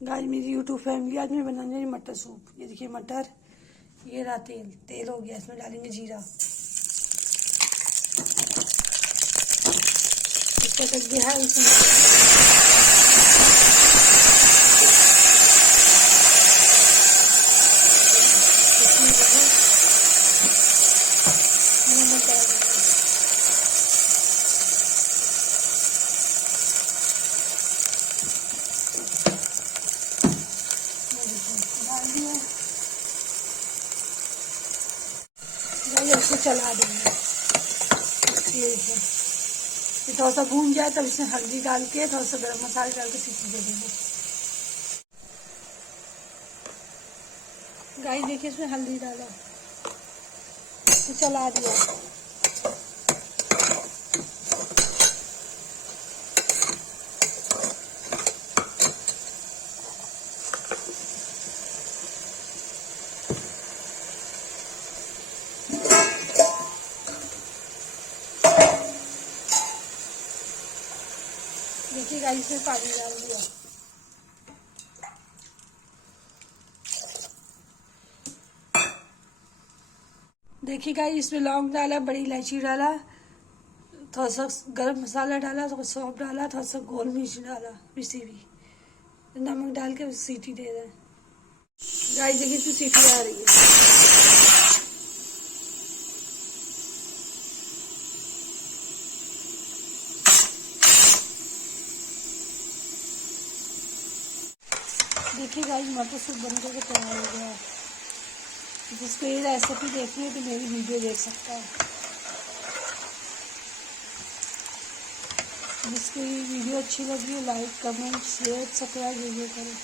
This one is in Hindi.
गाइस मेरी यूट्यूब फैमिली, आज मैं बनाने वाली मटर सूप। ये देखिए मटर, ये रहा तेल। तेल हो गया, इसमें डालेंगे जीरा। इसका तक गया है इसको चला देंगे। ये थोड़ा सा भून जाए तब इसमें हल्दी डाल के, थोड़ा सा गरम मसाला डाल के सीटी दे देंगे। गाइस देखिए इसमें हल्दी डाला, तो चला दिया। देखिए गाइस में पानी डाल दिया। देखिए गाइस इसमें लौंग डाला, बड़ी इलायची डाला, थोड़ा सा गरम मसाला डाला, थोड़ा सौंफ डाला, थोड़ा सा गोल मिर्च डाला पिसी हुई, नमक डाल के सीटी दे रहे हैं। गाइस देखिए इसमें सीटी आ रही है। देखिए गाइस मटर सूप बनकर के तैयार हो गया है। जिसको ये रेसिपी देखनी है तो मेरी वीडियो देख सकता है। जिसको ये वीडियो अच्छी लगी हो लाइक कमेंट शेयर सब्सक्राइब जरूर करें।